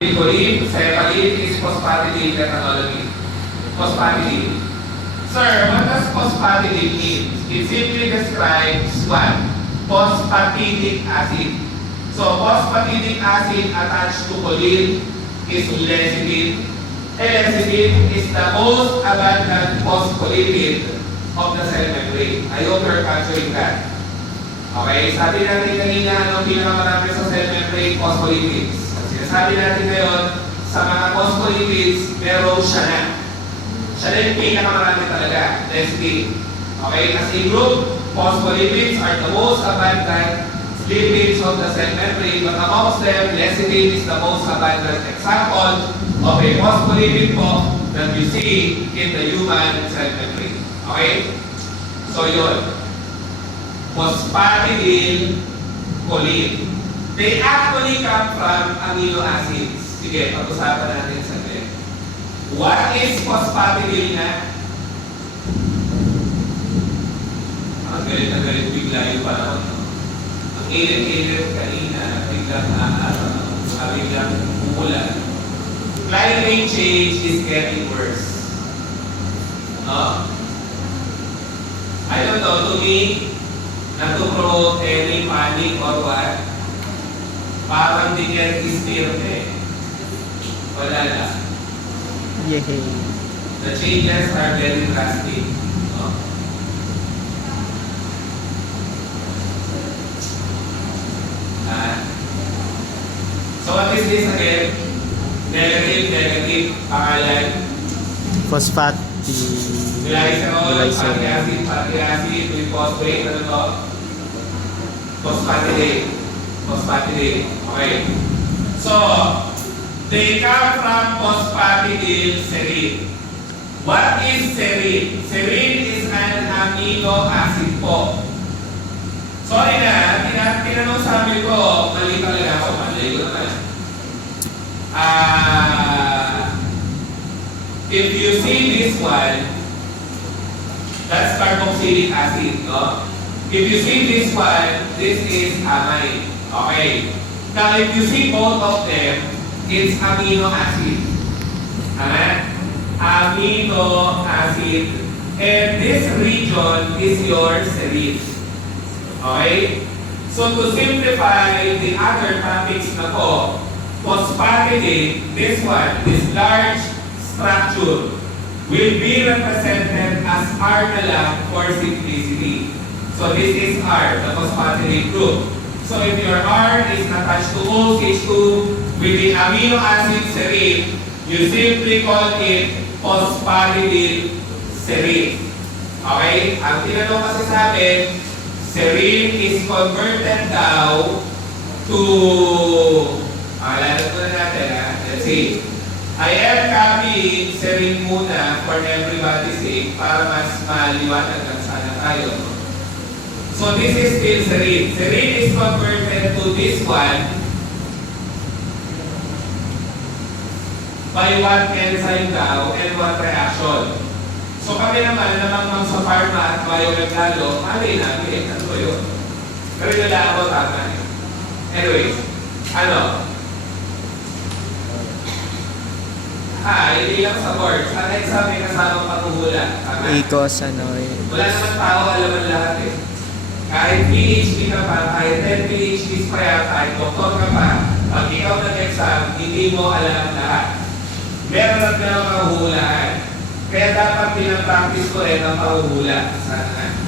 Choline, cephalin is phosphatidylate ethanol. Phosphatidylate. Sir, what does phosphatidylate mean? It simply describes what? Phosphatidic acid. So, phosphatidic acid attached to choline is lecithin. Lecithin is the most abundant phospholipid of the cell membrane. I hope you're capturing that. Okay, sabi natin kanina, anong pinakamarami sa cell membrane? Phospholipids. Sabi natin ngayon, sa mga phospholipids, meron siya na. Siya na yung pinakamarami talaga, lecithin. Okay, as a group, phospholipids are the most abundant lipids of the cell membrane, but amongst them, lecithin is the most abundant example of a phospholipid po that you see in the human cell membrane. Okay? So yun. Phosphatidyl choline. They actually come from amino acids. Sige, pag-usapan natin sa akin. What is phosphatidyl na? Ang galit na galit, bigla yung panahon. No? Ang ilit-ilit kanina, biglang umulan. Climate change is getting worse. No? I don't know, to me, not to promote any panic or what, parang di ka nag-steer eh. Wala na. Yay. The changes are very drastic. No? So what is this again? Negative, pangalan. Glycerol, fatty acid, with phosphate, ano to? Phosphatidylate. Okay. So, they come from phosphatidyl serine. What is serine? Serine is an amino acid po. Sorry na, tinanong sa amin ko, mali talaga ako, mali ko naman. If you see this one, that's carboxylic acid, no? If you see this one, this is amine. Okay. Now, if you see both of them, it's amino acid. Amino acid. And this region is your serine. Okay? So, to simplify the other topics na po, phosphatidylate, this one, this large structure, will be represented as R na lang for simplicity. So, this is R, the phosphatidylate group. So, if your R is attached to OH2 with the amino acid serine, you simply call it phosphatidyl serine. Okay? Ang tinanong kasi sa amin, serine is converted daw to... Alalat muna natin, ha? Let's see. I am copying serine muna for everybody's sake para mas maliwanag lang sana tayo. So this is still serine. Serine is converted to this one by one enzyme daw and one reaction. So kami naman namang sa pharma at BioChem lalo, mali namin, ano ba yun? Pero nila ako tama. Anyways, ano? Hindi lang sa board. Sa exam may kasamang patuhula. Ecos, ano yun. Wala naman tao, alaman lahat eh. Kahit PhD ka pa, kahit 10 PhDs pa yan, kahit doktor ka pa, pag ikaw nag-exam, hindi mo alam lahat. Meron at meron mahuhulaan. Kaya dapat pinapractice ko rin ang pahuhula. Sana.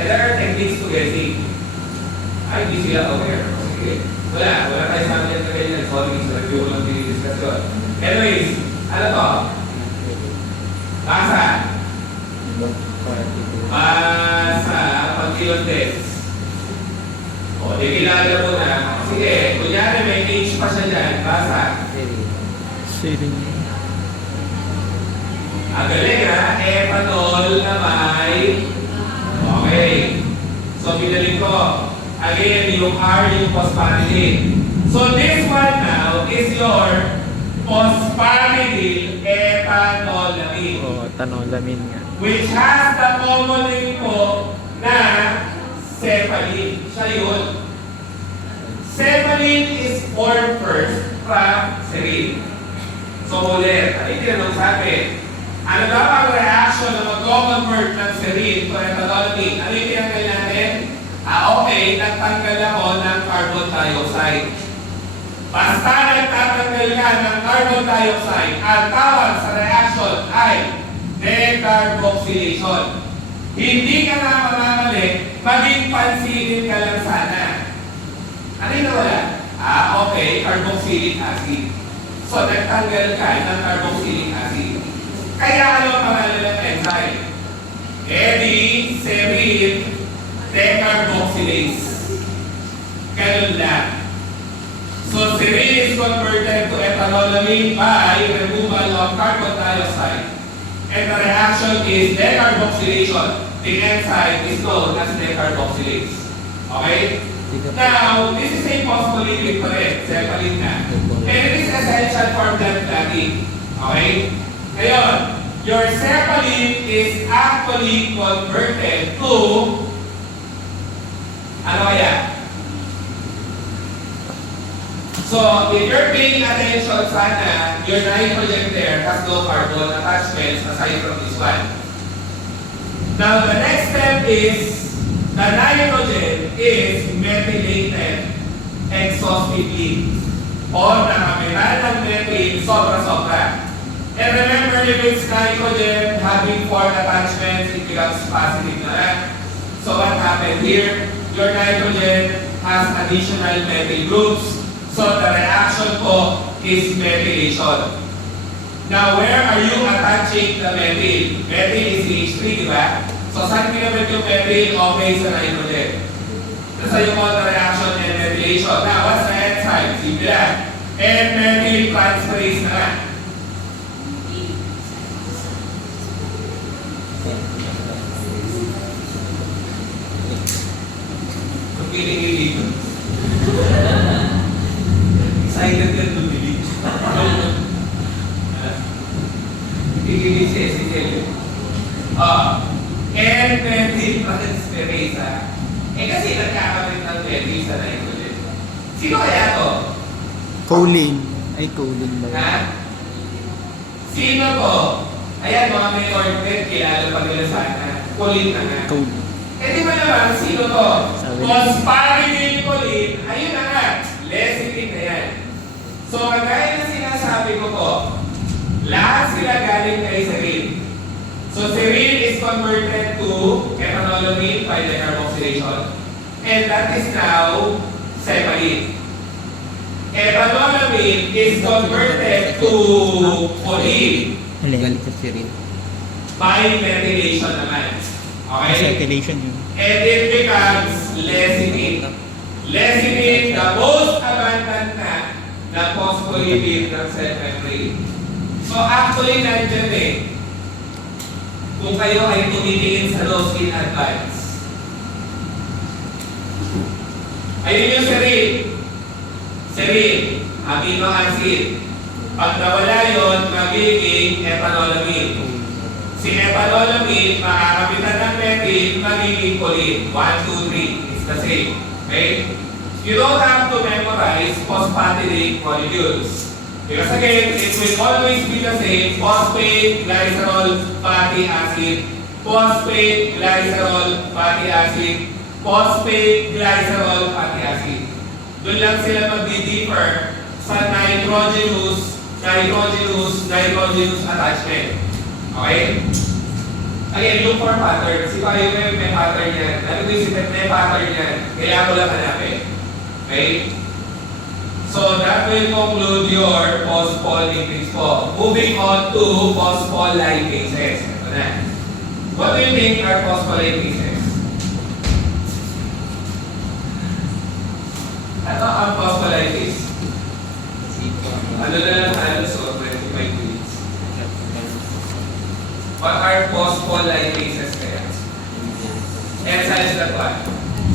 And there are techniques to guessing. Ay, hindi sila aware. Sige. Wala tayo sa amin yan kagaling. Sorry, sa review ko lang dinidiscuss yun. Anyways, ano to? Basa. Pag-kilon test. O, di kilala mo na. Sige, kunyari may H pa siya dyan. Basa. Serine. Galing ha? Ethanol na may... Okay. So, pinaling ko. Again, yung R, yung phosphatidylate. So, this one now is your phosphatidyl ethanolamine. Ethanolamin nga. Which has the common name po na cephalin. Siya yun. Cephalin is formed first from serine. So ulit, ay tinanong sa akin, ano daw ang reaction na mag-convert ng serine to ethanolamine? Ano yung tinanggal natin? Okay, nagtanggal ako ng carbon dioxide. Basta nagtatanggal ka ng carbon dioxide, ang tawag sa reaction ay decarboxylation. Hindi ka na mamamali, maging pansinin ka lang sana. Ano yung nawala? Okay, carboxylic acid. So, nagtanggal ka ng carboxylic acid. Kaya ano ang pangalan ng enzyme? Serine decarboxylase. Ganun lang. So, serine is converted to ethanolamine by removal of carbon dioxide. And the reaction is decarboxylation. The enzyme is known as decarboxylase. Okay? Now, this is a phospholipid pa rin. Cephalin na. And it is essential for blood clotting. Okay? Ngayon, your cephalin is actually converted to ano kaya? So, if you're paying attention sana, your nitrogen there has no carbon attachments aside from this one. Now, the next step is the nitrogen is methylated exhaustively or nakamitan ng methane sobra-sobra. And remember, if it's nitrogen having 4 attachments, it becomes positive na. So what happened here? Your nitrogen has additional methyl groups. So the reaction po is methylation. Now, where are you attaching the methyl? Methyl is CH3, di ba? So saan pinabit yung methyl? Okay sa nitrogen. That's how you call the reaction and methylation. Now, what's the enzyme? Simple lang. And methyl transferase na nga. Kung pinigilid mo. Excited ka tumili. Pinigilid si SSL. And methyl transferase. Kasi nagkakaroon ng methyl sa nitrogen. Sino kaya to? Choline. Ay, choline ba? Ha? Sino to? Ayan, mga may organ, kilala pa nila sana. Choline na nga. Choline. Di ba naman, sino to? Sabi Phosphatidylcholine. Ayun na nga. Lecithin na yan. So, kagaya na sinasabi ko po, lahat sila galing kay serine. So, serine is converted to ethanolamine by decarboxylation. And that is now cephalin. Ethanolamine is converted to choline Galing sa serine. by methylation naman. Okay? Acetylation yun. And it becomes lecithin. Lecithin, the most abundant na phospholipid ng cell membrane. So actually, nandiyan eh. Kung kayo ay tumitingin sa laws in advance. Ayun yung serine. Serine, amino acid. Pag nawala yun, magiging ethanolamine. Si ethanolamine, makakapitan ng methyl, magiging choline. 1, 2, 3. It's the same. Okay? You don't have to memorize phosphatidic molecules. Because again, it will always be the same. Phosphate, glycerol, fatty acid. Phosphate, glycerol, fatty acid. Phosphate, glycerol, fatty acid. Doon lang sila magdi-differ sa nitrogenous attachment. Okay? Again, yung 4 pattern. Si BioChem may pattern yan. Nag-isipin may pattern yan. Kaya ko lang hanapin. Okay? So that will conclude your phospholipids po. Moving on to phospholipases. Ito na. What do you think are phospholipases? Ano ang phospholipase? Ano na lang halos o 25 minutes? What are phospholipases kaya? Enzymes that what?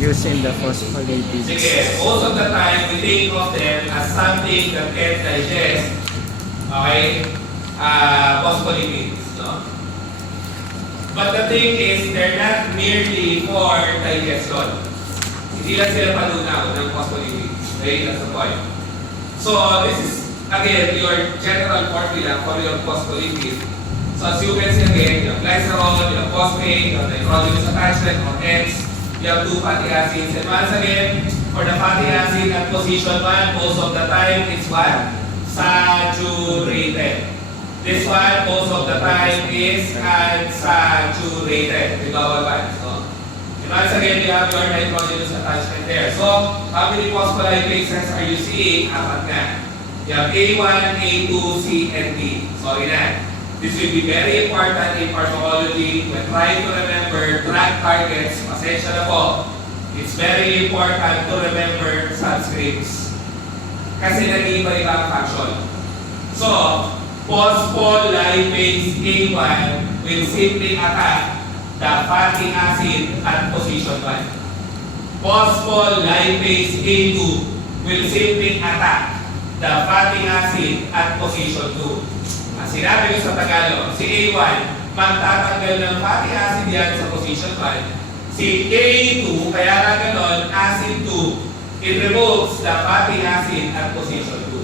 Used in the phospholipids. Sige, most of the time we think of them as something that can digest, okay, phospholipids, no? But the thing is, they're not merely for digestion. Hindi lang sila panunaw ng phospholipids. Okay, that's the point. So, this is again, your general formula for your phospholipid. So as you can see again, you have glycerol, you have phosphate, you have nitrogenous attachment on X, you have two fatty acids. And once again, for the fatty acid at position 1, most of the time it's what? Saturated. This one, most of the time is unsaturated. The double bonds. So, and once again, you have your nitrogenous attachment there. So, how many phospholipases are you seeing? Apat na. You have A1, A2, C, and D. Sorry na. This will be very important in pharmacology when trying to remember drug targets. Pasensya na po. It's very important to remember subscripts. Kasi nag-iiba-iba ang function. So, phospholipase A1 will simply attack the fatty acid at position 1. Phospholipase A2 will simply attack the fatty acid at position 2. Ang sinabi ko sa Tagalog, si A1 magtatanggal ng fatty acid yan sa position 1. Si A2, kaya na ganon, acid 2, it removes the fatty acid at position 2.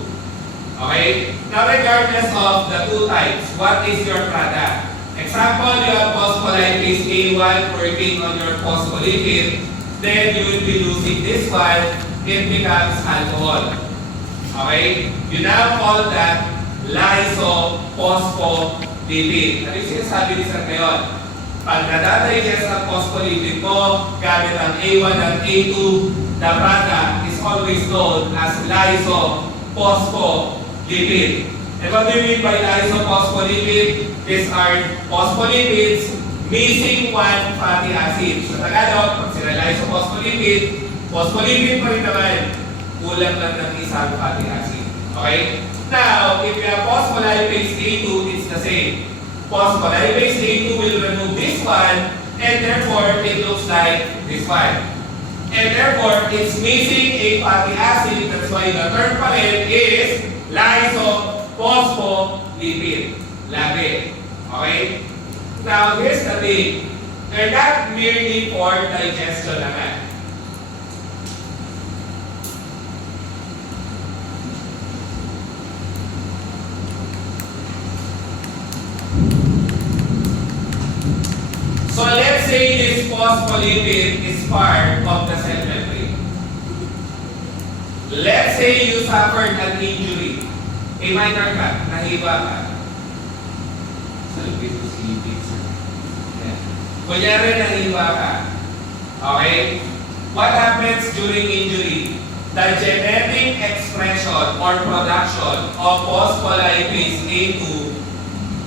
Okay? Now, regardless of the two types, what is your product? Example, you have phospholipase A1 working on your phospholipid, then you will be losing this one, it becomes alcohol. Okay? You now call that lysophospholipid. Ano yung sinasabi ni Sir ngayon? Pag nadadigest ang phospholipid mo, gamit ang A1 at A2, the product is always known as lysophospholipid. And what do you mean by lysophospholipid? These are phospholipids missing one fatty acid. Sa Tagalog, pag sila lysophospholipid, phospholipid pa rin naman, kulang lang ng isang fatty acid. Okay? Now, if you have phospholipase A2, it's the same. Phospholipase A2 will remove this one, and therefore, it looks like this one. And therefore, it's missing a fatty acid. That's why the term pa rin is lysophospholipid. Lagi. Okay? Now, here's the thing. They're not merely for digestion naman. So let's say this phospholipid is part of the cell membrane. Let's say you suffered an injury. A minor ka, nahiwa ka. Sa lupit ko si Lipid. Kunyari nahiwa ka. Okay? What happens during injury? The genetic expression or production of phospholipase A2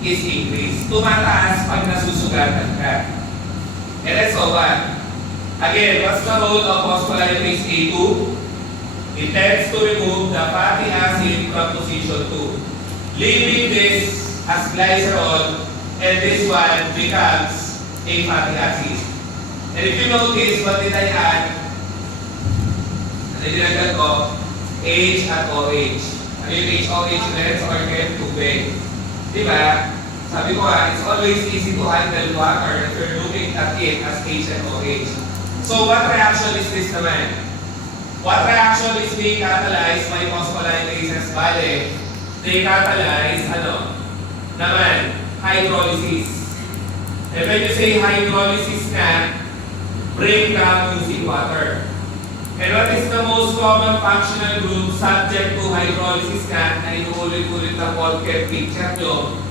is increased. Tumataas pag nasusugatan ka. And that's all one. Again, what's the role of phospholipase A2? It tends to remove the fatty acid from position 2, leaving this as glycerol, and this one becomes a fatty acid. And if you notice, what did I add? Ano yung dinagdag ko? H at OH. Ano yung HOH lens or get tubig? Diba? Sabi ko nga, it's always easy to handle water if you're looking at it as H and OH. So what reaction is this naman? What reaction is being catalyzed by phospholipases? Bale, they catalyze, naman, hydrolysis. And when you say hydrolysis na, break down using water. And what is the most common functional group subject to hydrolysis na inuulit-ulit na podcast picture nyo?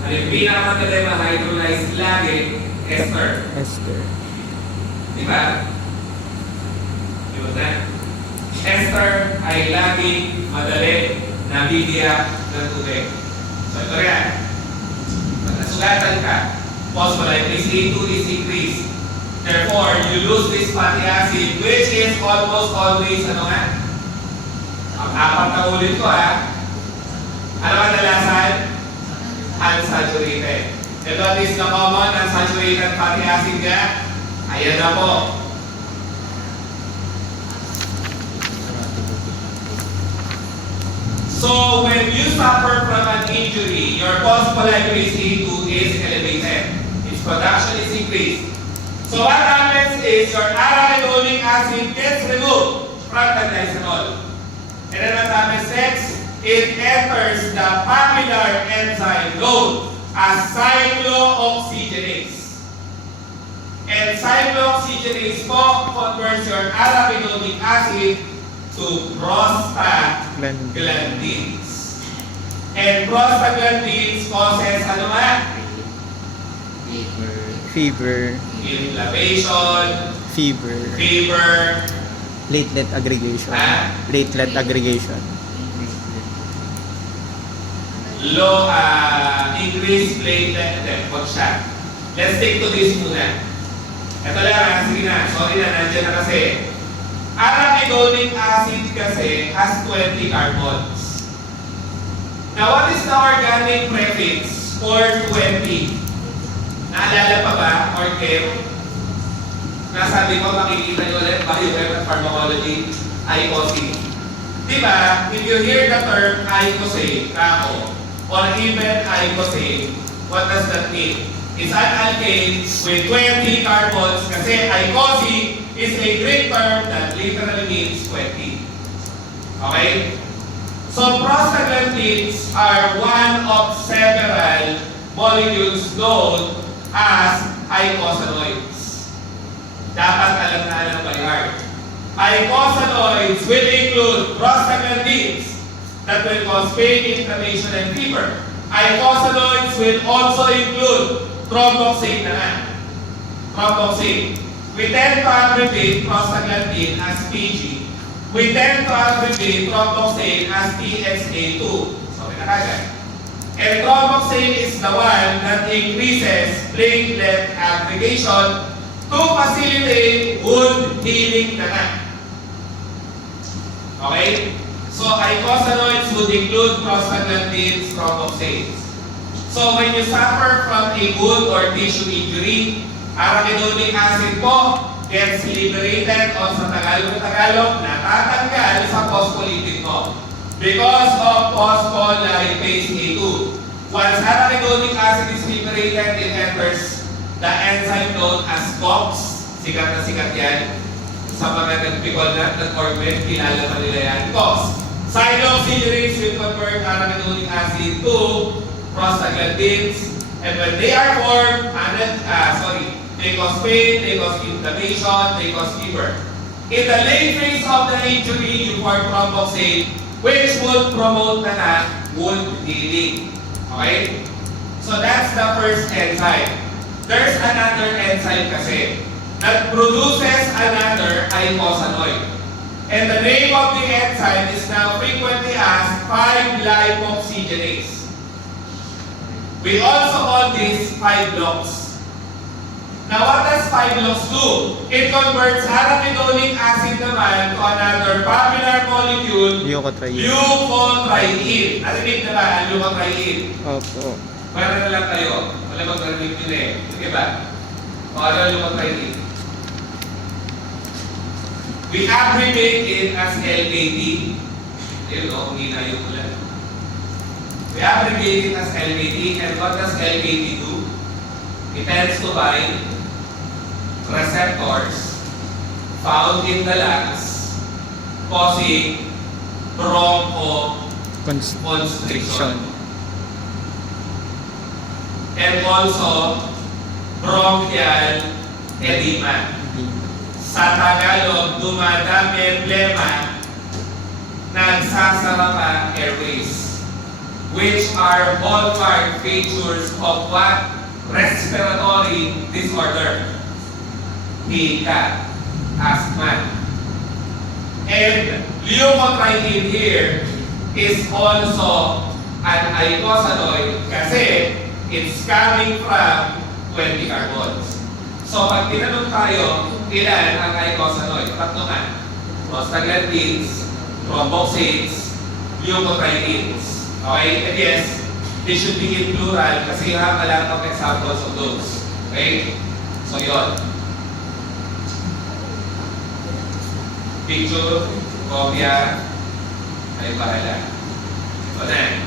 Ano yung pinakamadali ma-hydrolyze lagi? Ester. Esther. Diba? Yun na. Ester ay lagi madali na bigyan ng tubig. So ito yan. Pag nasugatan ka, phospholipase A2 is increased. Therefore, you lose this fatty acid, which is almost always, ang apat na ulit ko ano kadalasan? Unsaturated. And what is the common unsaturated fatty acid niya? Ayan na po. So, when you suffer from an injury, your phospholipase A2 is elevated. Its production is increased. So what happens is your arachidonic acid gets removed from the glycerol. And then what happens next? it enters the papillary enzyme known as cyclooxygenase. And cyclooxygenase po converts your arachidonic acid to prostaglandins. And prostaglandins causes ano nga? Fever. Inflammation, fever, Platelet aggregation. Ah? Platelet aggregation. low, increased platelet level siya. Let's stick to this muna. Ito lang, sige na, sorry na, nandiyan na kasi. Arachidonic acid kasi has 20 carbons. Now, what is the organic prefix for 20? Naalala pa ba, or chem? Nasabi ko, makikita nyo ulit, BioChem at Pharmacology, IOC. Diba, if you hear the term icosane, kako, or even icosane, what does that mean? It's an alkane with 20 carbons kasi icosane is a Greek term that literally means 20. Okay? So prostaglandins are one of several molecules known as eicosanoids. Dapat alam na alam by heart. Eicosanoids will include prostaglandins that will cause pain, inflammation, and fever. Eicosanoids will also include thromboxane na nga. Thromboxane. We tend to abbreviate prostaglandin as PG. We tend to abbreviate thromboxane as TXA2. So, pinakagad. And thromboxane is the one that increases platelet aggregation to facilitate wound healing na nga. Okay? So, eicosanoids would include prostaglandins, thromboxanes. So, when you suffer from a wound or tissue injury, arachidonic acid po gets liberated o sa Tagalog, natatanggal sa phospholipid mo because of phospholipase A2. Once arachidonic acid is liberated, it enters the enzyme known as COX. Sikat na sikat yan. Sa mga nagpikol na, nag-orbit, kilala pa nila yan. COX. Cyclooxygenase will convert arachidonic acid to prostaglandins. And when they are formed, they cause pain, they cause inflammation, they cause fever. In the late phase of the injury, you form thromboxane, which would promote na wound healing. Okay? So that's the first enzyme. There's another enzyme kasi that produces another eicosanoid. And the name of the enzyme is now frequently asked 5-lipoxygenase. We also call this 5-lox. Now, what does 5-lox do? It converts arachidonic acid naman to another popular molecule, leukotriene. Narinig na ba ang leukotriene? Opo. Para na lang kayo. Wala bang narinig nyo na eh. Sige ba? O ano ang leukotriene? We abbreviate it as LKT. Ayun o, kung hinayo ko lang. We abbreviate it as LKT, and what does LKT do? It tends to bind receptors found in the lungs, causing bronchoconstriction. And also bronchial edema. Sa Tagalog, dumadami ang plema, nagsasara pa airways, which are hallmark features of what? Respiratory disorder. Hika, asthma. And leukotriene here is also an eicosanoid kasi it's coming from 20 carbons. So pag tinanong tayo, ilan ang eicosanoid? Tatlo nga. Prostaglandins, thromboxanes, leukotrienes. Okay? And yes, they should be in plural kasi you have a lot of examples of those. Okay? So yun. Picture, kopya, ay bahala. So na.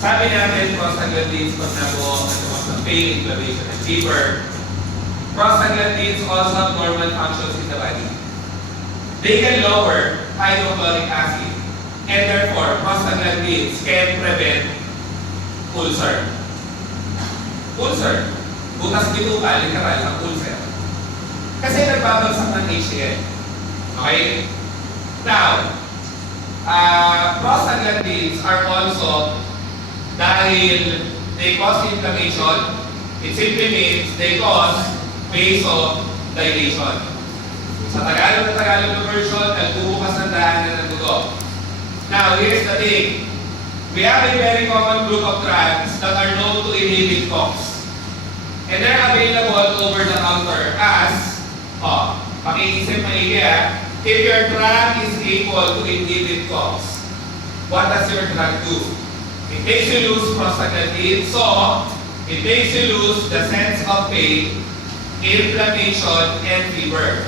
Sabi natin, prostaglandins pag nagkakas ng pain, inflammation, and fever. Prostaglandins also have normal functions in the body. They can lower hydrochloric acid. And therefore, prostaglandins can prevent ulcer. Ulcer. Butas bituka, literal, ang ulcer. Kasi nagbabagsak ng HCl. Okay? Now, prostaglandins are also, dahil they cause inflammation, it simply means they cause vasodilation. Sa Tagalog na version, nagbubukas ng daanan ng dugo. Now, here's the thing. We have a very common group of drugs that are known to inhibit COX. And they're available over the counter as, pakiisip maigi if your drug is able to inhibit COX, what does your drug do? It makes you lose prostaglandin, so it makes you lose the sense of pain, inflammation, and fever.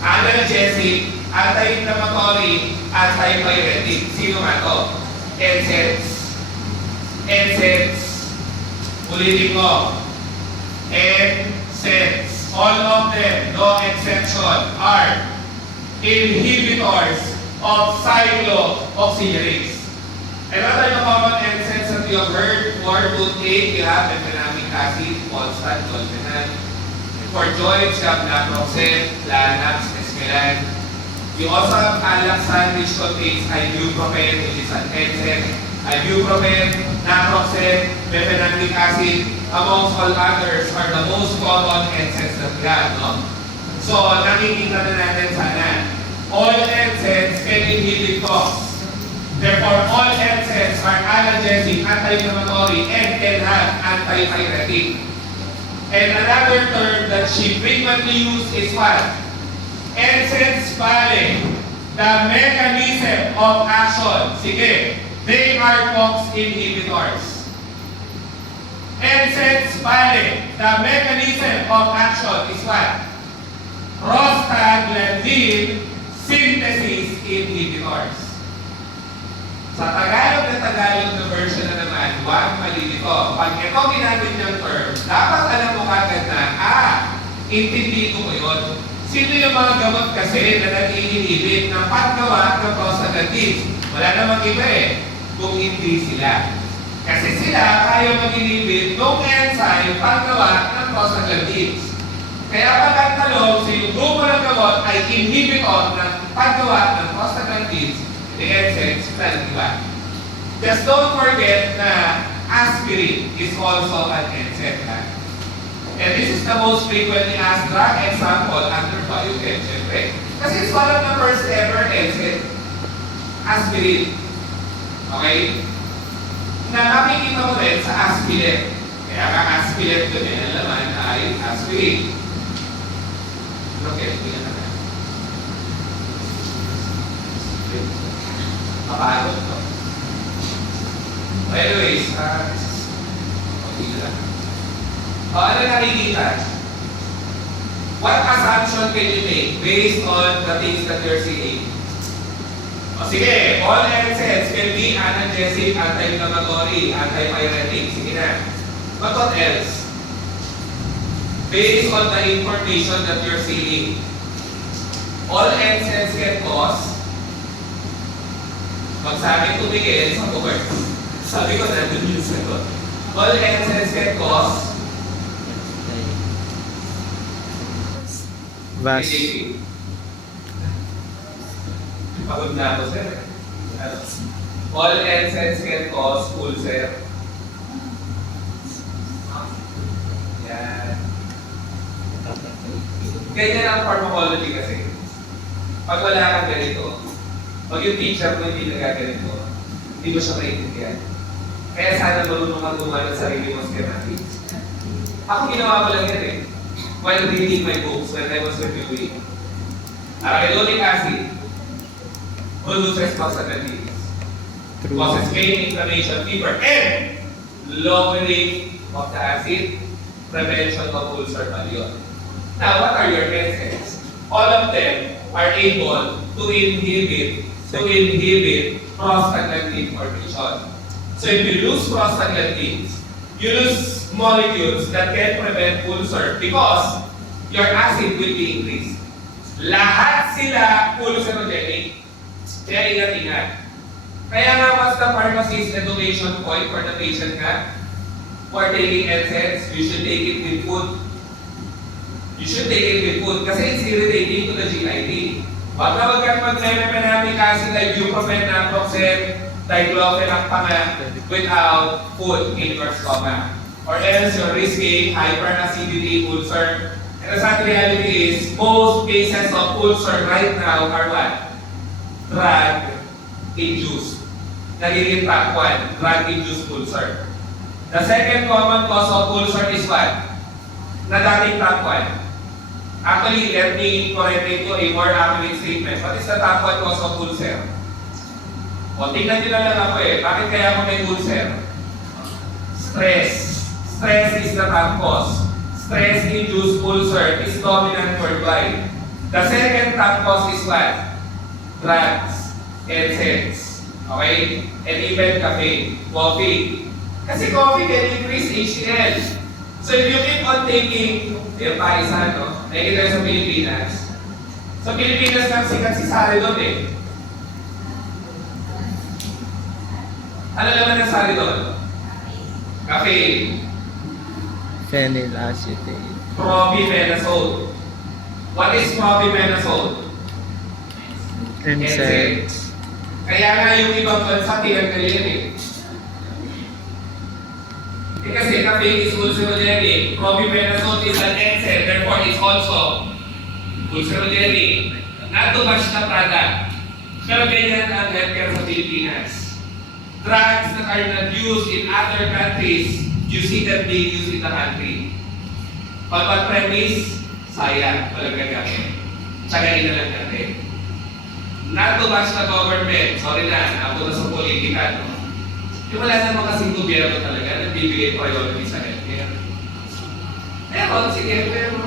Analgesic, anti-inflammatory, antipyretic. Sino nga to? NSAIDs. NSAIDs. Ulitin ko. NSAIDs. All of them, no exception, are inhibitors of cyclooxygenase. And what are the common NSAIDs that you have heard? For toothache, you have mefenamic acid, constant, dolphinal. For joints, you have naproxen, Lanax, Mescaline. You also have Alaxan, which contains ibuprofen, which is an NSAID. Ibuprofen, naproxen, mefenamic acid, amongst all others, are the most common NSAIDs that we have, no? So, nakikita na natin sana. All NSAIDs can inhibit COX. Therefore, all NSAIDs are analgesic, anti-inflammatory, and can have antipyretic. And another term that she frequently uses is what? NSAIDs pare. The mechanism of action. Sige, they are COX inhibitors. NSAIDs pare. The mechanism of action is what? Prostaglandin synthesis inhibitors. Sa Tagalog na version na naman, huwag malilito. Pag ito ginamit yung term, dapat alam mo kagad na, intindi ko yun. Sino yung mga gamot kasi na nag-iinhibit ng paggawa ng prostaglandins? Wala namang iba kung hindi sila. Kasi sila kaya mag-inhibit ng enzyme paggawa ng prostaglandins. Kaya pag ang talong, sa yung grupo ng gamot ay inhibitor ng paggawa ng prostaglandins, the NSAIDs, diba? Just don't forget na aspirin is also an NSAID. And this is the most frequently asked drug example under BioChem, syempre. Kasi it's one of the first ever NSAID. Aspirin. Okay? Na makikita mo rin sa aspirin. Kaya ka aspirin doon ang laman ay aspirin. Okay, tingnan natin. Mapagod to. Anyways, okay lang. Ano nakikita? What assumption can you make based on the things that you're seeing? Sige, all NSAIDs can be analgesic, anti-inflammatory, antipyretic. Sige na. But what else? Based on the information that you're seeing, all NSAIDs can cause. Pag sabi tumigil, sa cover. Sabi ko nandun yung sagot. All NSAIDs can cause Vas. Pagod na ako, sir. All NSAIDs can cause ulcer. Yan. Ganyan ang pharmacology kasi. Pag wala kang ganito, pag yung teacher mo hindi nagaganito, hindi mo siya maintindihan. Kaya sana marunong kang gumawa ng sarili mo schematics. Ako ginawa ko lang yan while reading my books when I was reviewing. Arachidonic acid produces prostaglandins, causes pain, inflammation, fever, and lowering of the acid, prevention of ulcer value. Now, what are your NSAIDs? All of them are able to inhibit prostaglandin formation. So if you lose prostaglandins, you lose molecules that can prevent ulcer because your acid will be increased. Lahat sila ulcerogenic. Kaya ingat-ingat. Kaya nga mas the pharmacist education point for the patient nga, for taking NSAIDs, you should take it with food. You should take it with food kasi it's irritating to the GIT. Huwag kang mag-memepenamic acid like ibuprofen, naproxen, diclofenac pa nga without food in your stomach. Or else you're risking hyperacidity, ulcer. And the sad reality is, most cases of ulcer right now are what? Drug-induced. Nagiging top 1, drug-induced ulcer. The second common cause of ulcer is what? Na dating top 1. Actually, let me correct it to a more accurate statement. What is the top 1 cause of ulcer? O, tingnan nyo na lang ako eh. Bakit kaya ako may ulcer? Stress. Stress is the top cause. Stress-induced ulcer is dominant worldwide. The second top cause is what? Drugs and sex. Okay? And even caffeine, coffee. Kasi coffee can increase HDL. So if you keep on taking, yung paisahan, no? Nakikita sa Pilipinas. Sa Pilipinas lang sikat si Sari doon eh. Ano naman ang Sari doon? Caffeine. Phenyl acetate. Propimenazole. What is propimenazole? NSAIDs. Kaya nga yung ibang bansa tinanggal yan eh. Kasi caffeine is ulcerogenic, propimenazole is an NSAID, therefore it's also ulcerogenic. Not too much na product. Pero ganyan ang healthcare sa Pilipinas. Drugs that are not used in other countries, you see them being used in the country. Pag premise, sayang, walang gagamit. Tsagain na lang natin. Not too much na government, sorry na, napunta sa politika, no? Yung wala naman kasing gobyerno talaga, nagbibigay priority sa healthcare. Meron, sige, pero...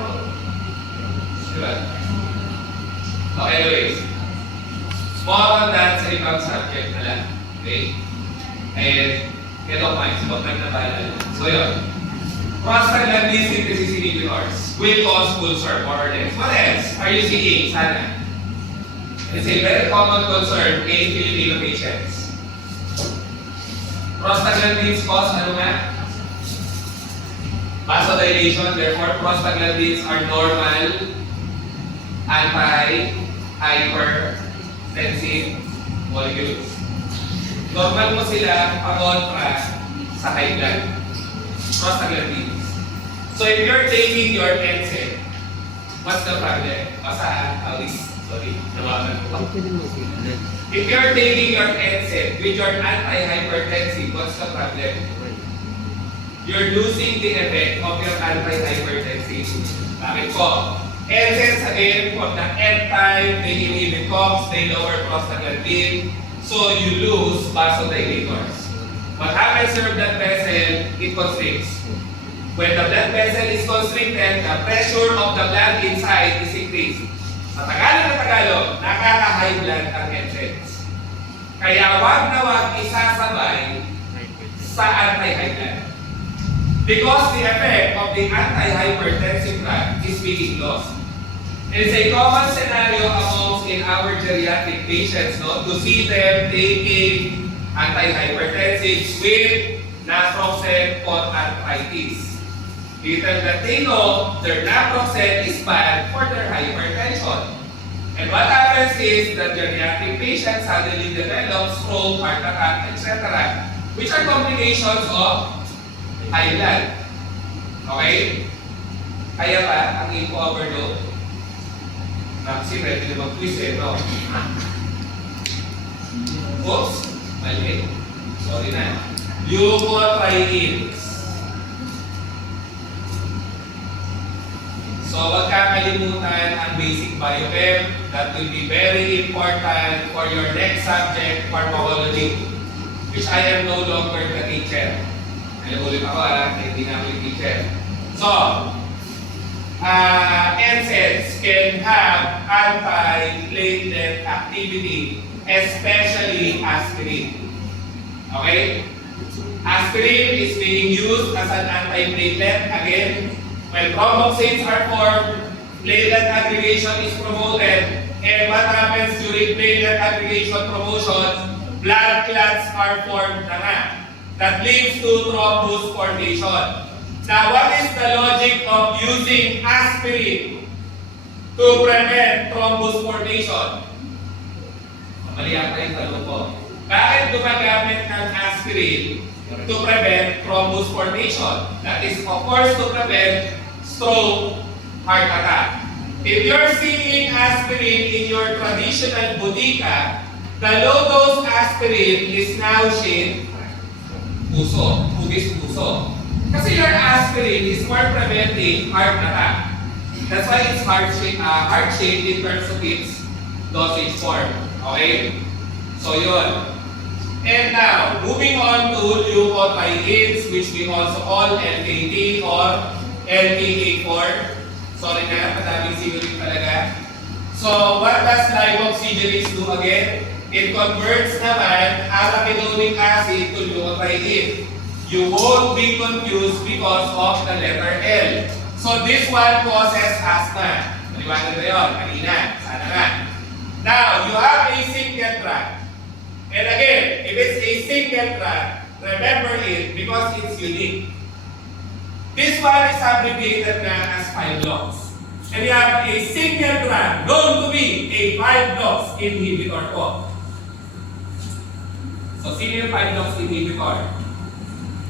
Diba? Okay, anyways. More on that sa ibang subject na lang. Okay? And, get off mind, sabag nagnabalala. So yun. Prostaglandin synthesis inhibitors will cause ulcer, more or less. What else are you seeing? Sana. It's a very common concern in Filipino patients. Prostaglandins cause ano nga? Vasodilation, therefore prostaglandins are normal anti-hypertensive molecules. Normal mo sila pa-kontra sa high blood. Prostaglandins. So if you're taking your NSAID, what's the problem? Sorry, nawagan ko pa. If you're taking your NSAID with your anti-hypertensive, what's the problem? You're losing the effect of your anti-hypertensive. Bakit po? NSAIDs again, for the end time, they inhibit COX, they lower prostaglandin, so you lose vasodilators. What happens to your blood vessel? It constricts. When the blood vessel is constricted, the pressure of the blood inside is increased. Sa Tagalog, nakaka-high blood ang NSAIDs. Kaya wag na wag isasabay sa anti-high blood. Because the effect of the anti-hypertensive drug is being lost. It's a common scenario amongst in our geriatric patients, no, to see them taking anti-hypertensives with naproxen for arthritis. Little that they know their naproxen is bad for their hypertension. And what happens is that geriatric patients suddenly develop stroke, heart attack, etc., which are complications of high blood. Okay? Kaya pa, ang info overload, kasi ready na mag-quiz eh, no? Oops, mali. Sorry na. Leukotrienes. So, wag kakalimutan ang basic BioChem. That will be very important for your next subject, pharmacology, which I am no longer the teacher. Alam ulit ako hindi na ako yung teacher. So, NSAIDs can have anti-platelet activity, especially aspirin. Okay? Aspirin is being used as an anti-platelet. Again, when thromboxanes are formed, platelet aggregation is promoted, And what happens during platelet aggregation promotion? Blood clots are formed na nga. That leads to thrombus formation. Now, what is the logic of using aspirin to prevent thrombus formation? Mali ang yung tanong ko. Bakit gumagamit ng aspirin to prevent thrombus formation? That is, of course, to prevent stroke, heart attack. If you're seeing aspirin in your traditional bodega, the low-dose aspirin is now shaped puso, hugis puso. Kasi your aspirin is for preventing heart attack. That's why it's heart-shaped in terms of its dosage form. Okay? So yun. And now, moving on to leukotrienes, which we also call LKT or LKA4. Sorry na, madaming sinulin talaga. So, what does lipoxygenase do again? It converts naman arachidonic acid to leukotriene. You won't be confused because of the letter L. So, this one causes asthma. Maliwanag na yun, kanina. Sana nga. Now, you have a single track. And again, if it's a single track, remember it because it's unique. This one is abbreviated na as 5 blocks. And you have a single track known to be a 5 blocks inhibitor po. So, sino yung 5 blocks inhibitor?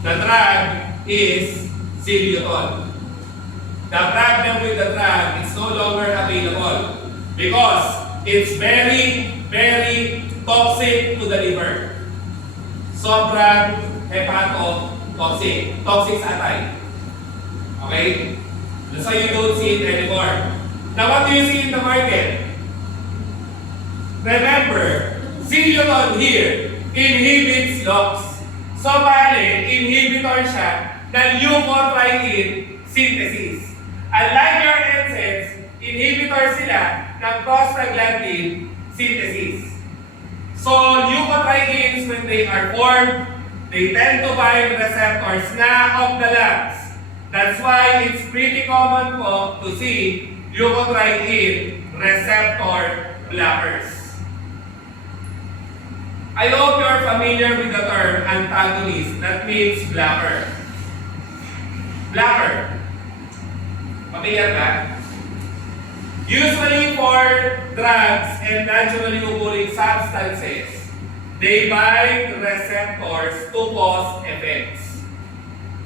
The drug is xylitol. The problem with the drug is no longer available because it's very, very toxic to the liver. Sobrang hepatotoxic. Toxic sa atay. Okay? That's why you don't see it anymore. Now, what do you see in the market? Remember, xylitol here inhibits LOX. So, bale, inhibitor siya ng leukotriene synthesis. Unlike your NSAIDs, inhibitor sila ng prostaglandin synthesis. So, leukotrienes, when they are formed, they tend to bind receptors na of the lungs. That's why it's pretty common po to see leukotriene receptor blockers. I hope you're familiar with the term antagonist. That means blocker. Blocker. Familiar ka? Usually for drugs and naturally occurring substances, they bind receptors to cause effects.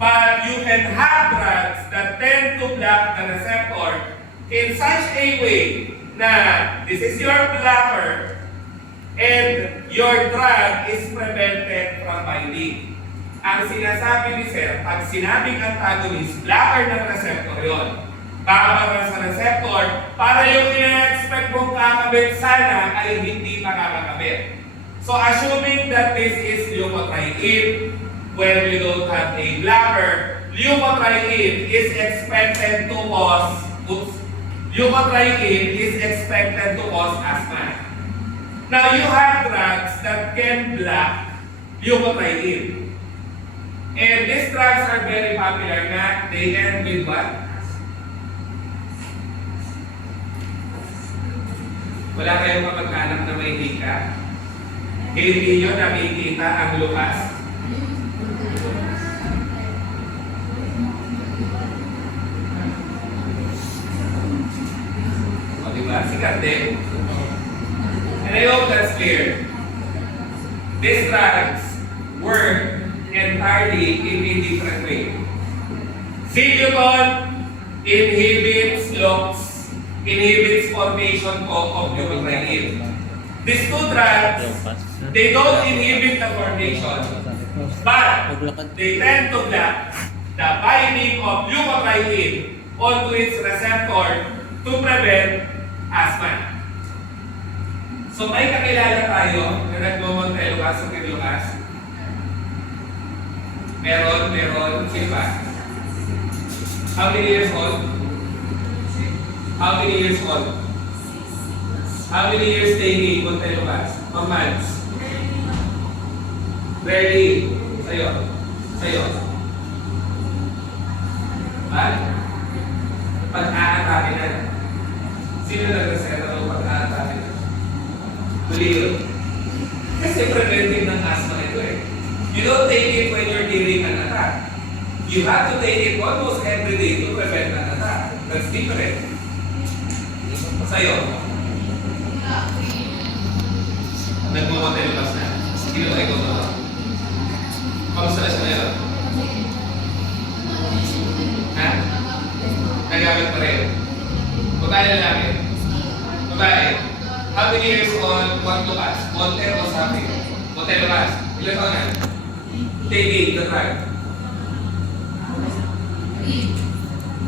But you can have drugs that tend to block the receptor in such a way na this is your blocker and your drug is prevented from binding. Ang sinasabi ni Sir, pag sinabing antagonist, blocker ng receptor yon. Bababa sa receptor para yung ina-expect mong kakabit sana ay hindi makakakabit. So assuming that this is leukotriene, when you don't have a blocker, leukotriene is expected to cause asthma. Now you have drugs that can block leukotriene. And these drugs are very popular na they end with what? Wala kayong kamag-anak na may hika? Hindi nyo nakikita ang lukas? O diba? Sikat din. And I hope that's clear. These drugs work entirely in a different way. Xylitol inhibits LOX, inhibits formation of leukotriene. These two drugs, they don't inhibit the formation, but they tend to block the binding of leukotriene onto its receptor to prevent asthma. So may kakilala tayo na nagmo-Montelucas o Kilucas? Meron, sino ba? How many years old? How many years old? How many years staying in Montelucas? Or months? Rarely. Sa'yo. Pag-aatake na. Sino nag-reseta ng pag-aatake na? clear. Kasi preventive ng asthma ito eh. You don't take it when you're during an attack. You have to take it almost every day to prevent an attack. That's different. Sa'yo, nagmamatelas na. Ginawa ikaw na. Kamusta na siya ngayon? Ha? Nagamit pa rin. Babae na namin. Babae. How many years old? What to pass? Monte o sabi? Monte to pass. Ilan taon na? Take the time.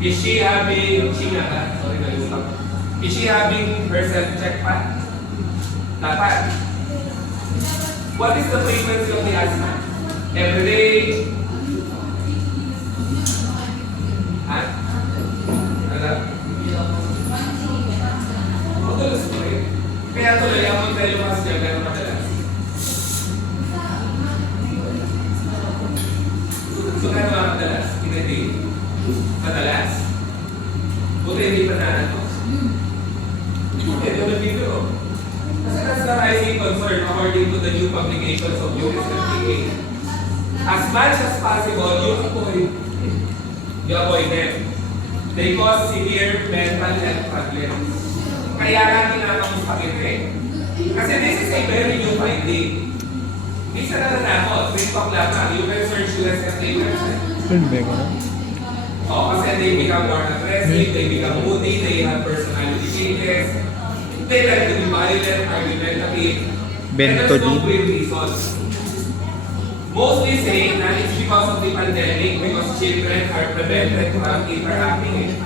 Is she having, is she having her self-check pa? Dapat. What is the frequency of the asthma? Every day? Ha? Ano? Madalas mo rin. Kaya tuloy ang Montello-Mas niya, gano'n madalas. So, gano'n ang madalas? Pinadi? Madalas? Buti hindi pa naanap. Ito na dito. Kasi that's the rising concern according to the new publications of US FDA. As much as possible, you avoid them. They cause severe mental health problems. Kaya nga kinakamusta kita eh. Kasi this is a very new finding. Isa na nanakot, TikTok lang na. You can search US FDA website. Oh, kasi they become more aggressive, they become moody, they have personality changes, they tend to be violent, argumentative, and there's no clear reason. Mostly saying that it's because of the pandemic, because children are prevented from interacting.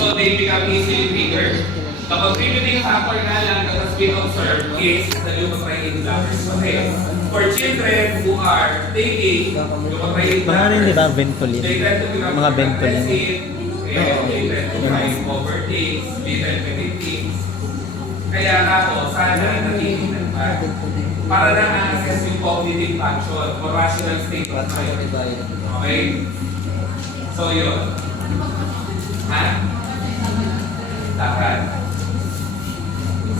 So they become easily triggered. The contributing factor nga lang that has been observed is the leukotriene blockers. Okay. For children who are taking leukotriene blockers, di ba, Ventolin? they tend to become Mga more Ventolin. aggressive, and they tend to rise over things, little petty things. Kaya ako, sana nakikinig pa para na-assess yung cognitive function or rational state of mind. Okay? So yun. Ha? Dapat.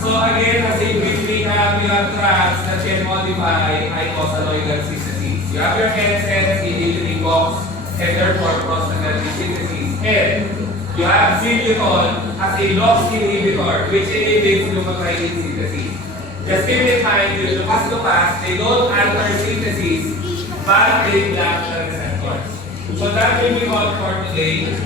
So again, as a brief recap, you have drugs that can modify icosaloidal synthesis. You have your NSAIDs inhibiting box and therefore prostaglandin synthesis. And you have xylitol as a LOX inhibitor which inhibits leukotriene synthesis. Just keep in mind, yung lupas, they don't alter synthesis but they block the receptors. So that will be all for today.